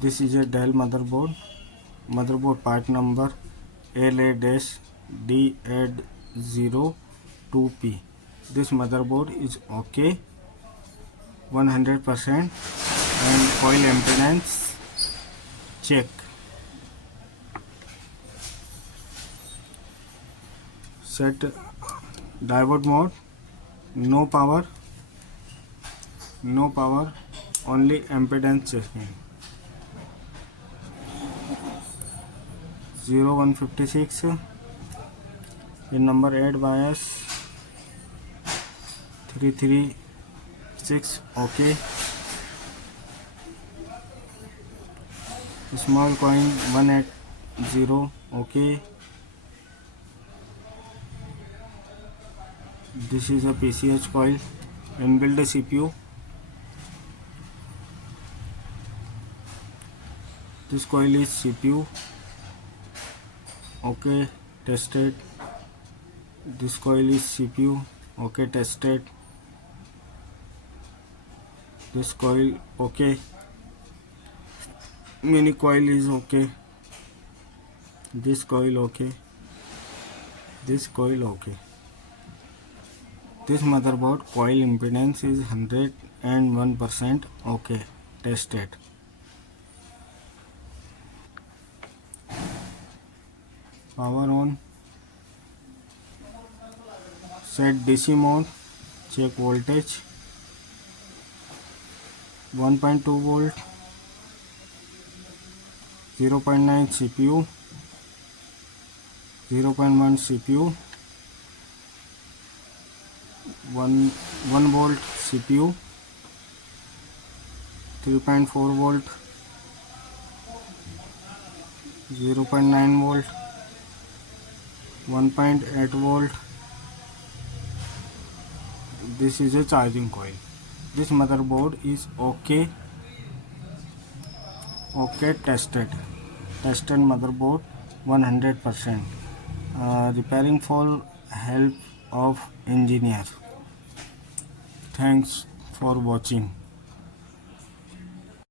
This is a DELL motherboard. Motherboard part number LA-D801P. This motherboard is okay, 100%, and coil impedance check. Set diode mode, no power, only impedance checking. 0156 in number 8 bias 336 okay. Small coin 180 okay. This is a PCH coil, inbuilt CPU. This coil is CPU okay, tested. This coil is CPU okay, tested. This coil okay, mini coil is okay. This coil okay, this coil okay. This motherboard coil impedance is 101% okay, tested. Power on. Set DC mode. Check voltage. 1.2 volt. 0.9 CPU. 0.1 CPU. 1 volt CPU. 3.4 volt. 0.9 volt. 1.8 volt. This is a charging coil. This motherboard is okay, tested motherboard 100%. Repairing for help of engineer. Thanks for watching.